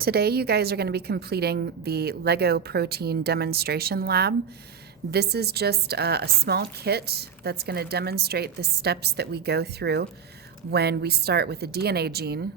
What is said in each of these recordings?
Today, you guys are going to be completing the Lego Protein Demonstration Lab. This is just a small kit that's going to demonstrate the steps that we go through when we start with a DNA gene,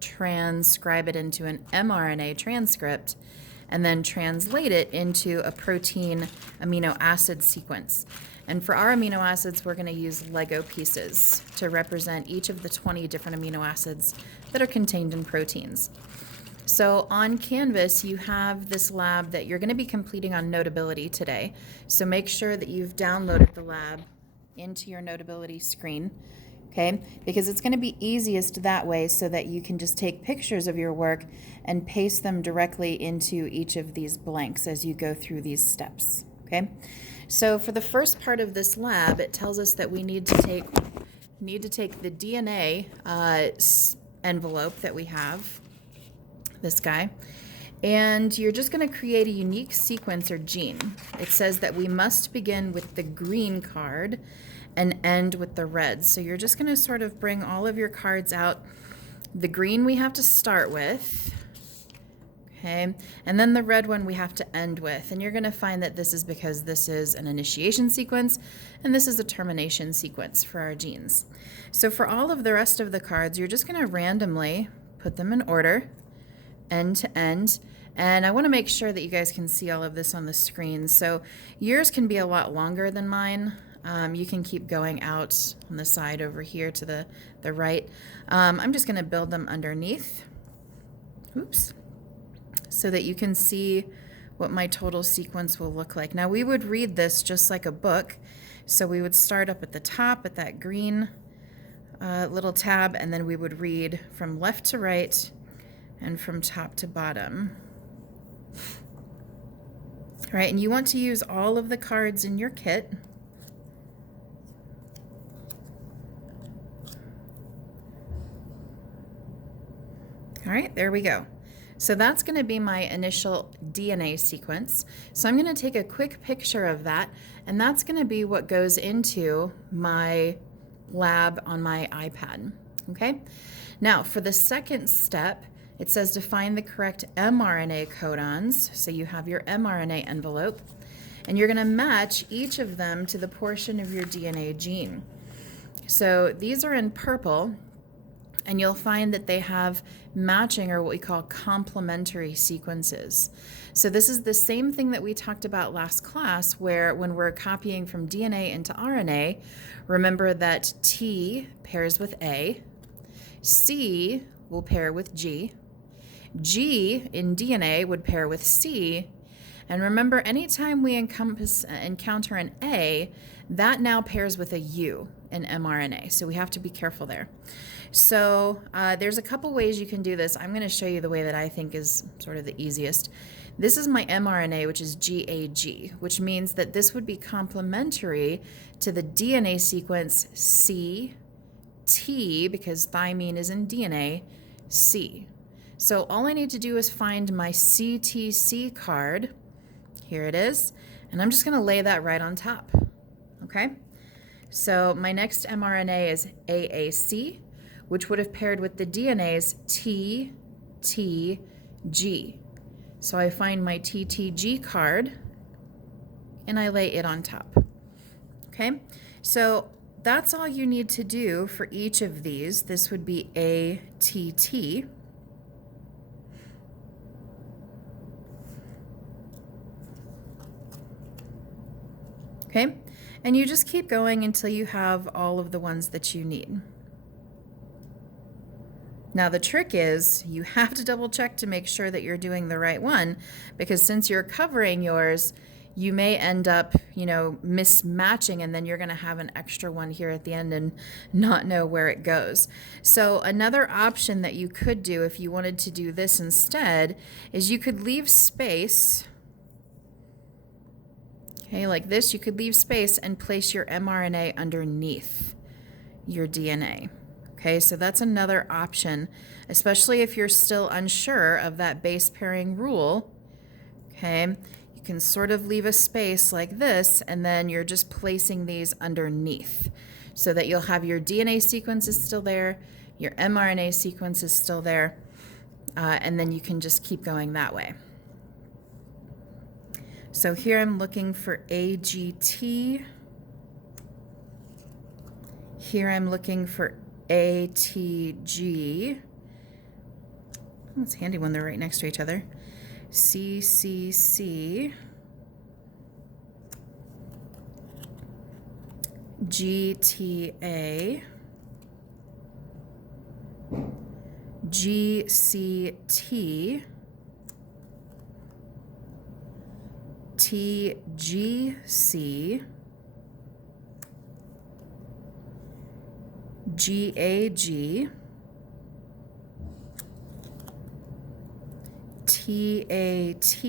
transcribe it into an mRNA transcript, and then translate it into a protein amino acid sequence. And for our amino acids, we're going to use Lego pieces to represent each of the 20 different amino acids that are contained in proteins. So on Canvas, you have this lab that you're going to be completing on Notability today. So make sure that you've downloaded the lab into your Notability screen, okay? Because it's going to be easiest that way so that you can just take pictures of your work and paste them directly into each of these blanks as you go through these steps, okay? So for the first part of this lab, it tells us that we need to take the DNA envelope that we have, this guy, and you're just going to create a unique sequence or gene. It says that we must begin with the green card and end with the red. So you're just going to sort of bring all of your cards out. The green we have to start with, okay, and then the red one we have to end with. And you're going to find that this is because this is an initiation sequence and this is a termination sequence for our genes. So for all of the rest of the cards, you're just going to randomly put them in order, end to end. And I want to make sure that you guys can see all of this on the screen. So yours can be a lot longer than mine. You can keep going out on the side over here to the right. I'm just going to build them underneath. Oops. So that you can see what my total sequence will look like. Now we would read this just like a book. So we would start up at the top at that green little tab, and then we would read from left to right and from top to bottom. All right, and you want to use all of the cards in your kit. All right, there we go. So that's going to be my initial DNA sequence. So I'm going to take a quick picture of that, and that's going to be what goes into my lab on my iPad. Okay? Now, for the second step, it says to find the correct mRNA codons. So you have your mRNA envelope, and you're going to match each of them to the portion of your DNA gene. So these are in purple, and you'll find that they have matching, or what we call complementary sequences. So this is the same thing that we talked about last class, where when we're copying from DNA into RNA, remember that T pairs with A, C will pair with G, G in DNA would pair with C, and remember, anytime we encounter an A, that now pairs with a U in mRNA, so we have to be careful there. So there's a couple ways you can do this. I'm going to show you the way that I think is sort of the easiest. This is my mRNA, which is GAG, which means that this would be complementary to the DNA sequence CT, because thymine is in DNA, C. So all I need to do is find my CTC card. Here it is. And I'm just going to lay that right on top. Okay? So my next mRNA is AAC, which would have paired with the DNA's TTG. So I find my TTG card and I lay it on top. Okay? So that's all you need to do for each of these. This would be ATT. Okay? And you just keep going until you have all of the ones that you need. Now the trick is you have to double check to make sure that you're doing the right one, because since you're covering yours, you may end up, mismatching, and then you're going to have an extra one here at the end and not know where it goes. So another option that you could do if you wanted to do this instead is you could leave space. Okay, like this, you could leave space and place your mRNA underneath your DNA. Okay, so that's another option, especially if you're still unsure of that base pairing rule. Okay, you can sort of leave a space like this, and then you're just placing these underneath so that you'll have your DNA sequence is still there, your mRNA sequence is still there. and then you can just keep going that way. So here I'm looking for AGT. Here I'm looking for ATG. Oh, it's handy when they're right next to each other. CCC. GTA. GCT. TGC. GAG. TAT.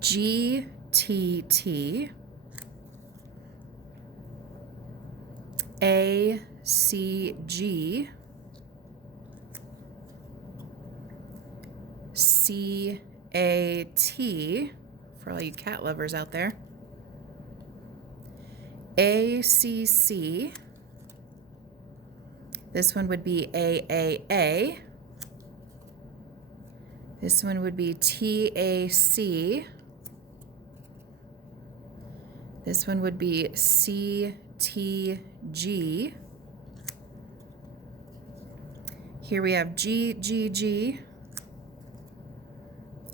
GTT. ACG. CAT, for all you cat lovers out there. ACC. This one would be AAA. This one would be TAC. This one would be CTG. Here we have GGG.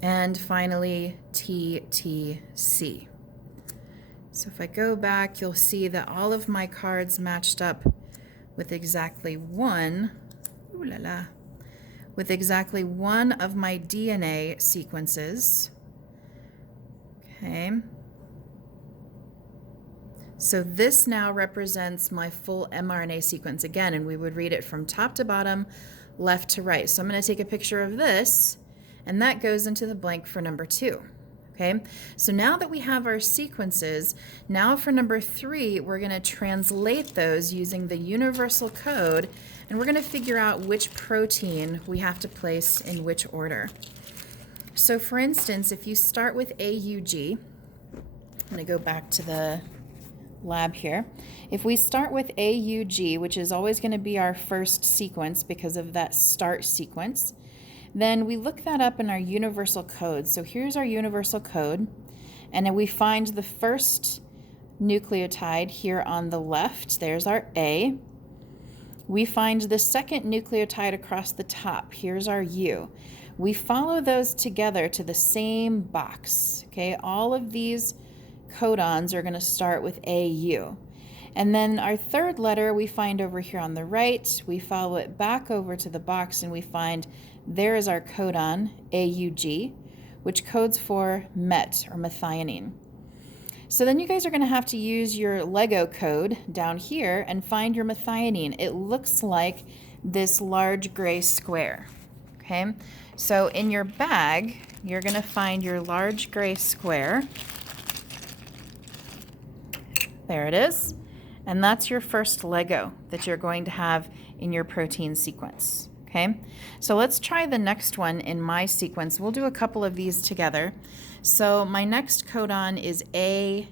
And finally, TTC. So if I go back, you'll see that all of my cards matched up with exactly one, with exactly one of my DNA sequences. Okay. So this now represents my full mRNA sequence again, and we would read it from top to bottom, left to right. So I'm going to take a picture of this, and that goes into the blank for number 2. Okay, so now that we have our sequences, now for number 3, we're going to translate those using the universal code, and we're going to figure out which protein we have to place in which order. So for instance, if you start with AUG, I'm going to go back to the lab here. If we start with AUG, which is always going to be our first sequence because of that start sequence, then we look that up in our universal code. So here's our universal code, and then we find the first nucleotide here on the left. There's our A. We find the second nucleotide across the top. Here's our U. We follow those together to the same box. Okay, all of these codons are going to start with AU. And then our third letter we find over here on the right. We follow it back over to the box, and we find there is our codon, AUG, which codes for MET, or methionine. So then you guys are going to have to use your Lego code down here and find your methionine. It looks like this large gray square. Okay, so in your bag, you're going to find your large gray square. There it is. And that's your first Lego that you're going to have in your protein sequence. Okay, so let's try the next one in my sequence. We'll do a couple of these together. So my next codon is AAG.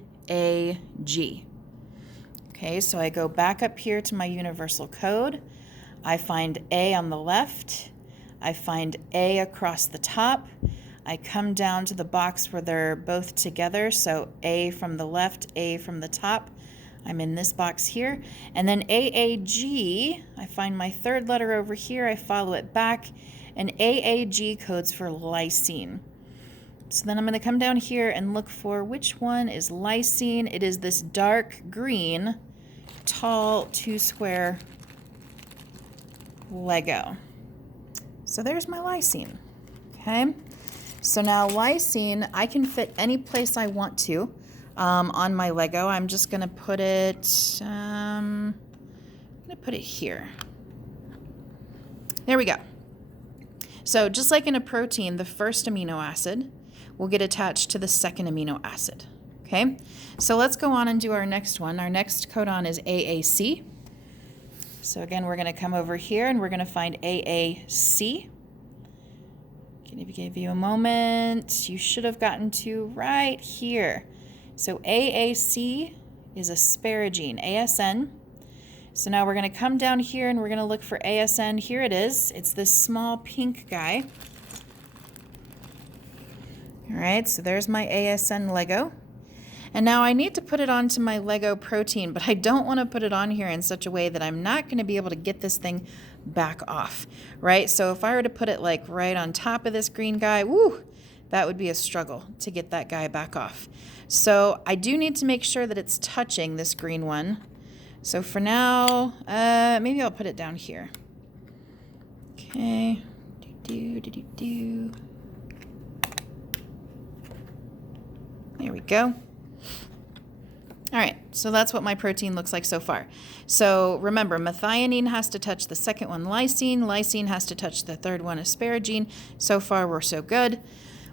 Okay, so I go back up here to my universal code. I find A on the left. I find A across the top. I come down to the box where they're both together. So A from the left, A from the top. I'm in this box here. And then AAG, I find my third letter over here, I follow it back, and AAG codes for lysine. So then I'm going to come down here and look for which one is lysine. It is this dark green, tall, 2-square Lego. So there's my lysine. Okay, so now lysine, I can fit any place I want to. On my Lego, I'm just going to put it, here. There we go. So just like in a protein, the first amino acid will get attached to the second amino acid. Okay, so let's go on and do our next one. Our next codon is AAC. So again, we're going to come over here and we're going to find AAC. Can I give you a moment? You should have gotten to right here. So AAC is asparagine, ASN. So now we're going to come down here and we're going to look for ASN. Here it is. It's this small pink guy. All right, so there's my ASN Lego. And now I need to put it onto my Lego protein, but I don't want to put it on here in such a way that I'm not going to be able to get this thing back off, right? So if I were to put it like right on top of this green guy, woo, that would be a struggle to get that guy back off. So I do need to make sure that it's touching this green one. So for now, maybe I'll put it down here. Okay. There we go. All right, so that's what my protein looks like so far. So remember, methionine has to touch the second one, lysine. Lysine has to touch the third one, asparagine. So far, we're so good.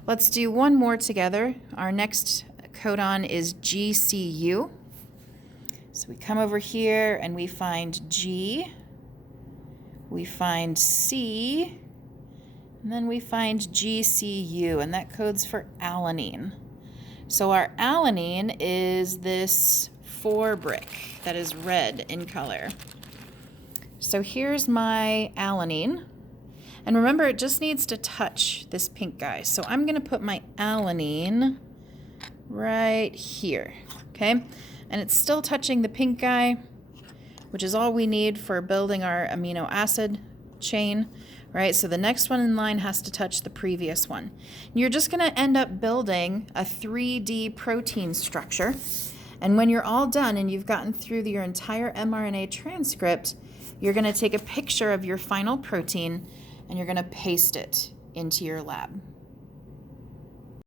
Let's do one more together. Our next codon is GCU. So we come over here and we find G, we find C, and then we find GCU, and that codes for alanine. So our alanine is this 4 brick that is red in color. So here's my alanine. And remember, it just needs to touch this pink guy. So I'm going to put my alanine right here, okay? And it's still touching the pink guy, which is all we need for building our amino acid chain, right? So the next one in line has to touch the previous one. And you're just going to end up building a 3D protein structure. And when you're all done and you've gotten through your entire mRNA transcript, you're going to take a picture of your final protein and you're going to paste it into your lab.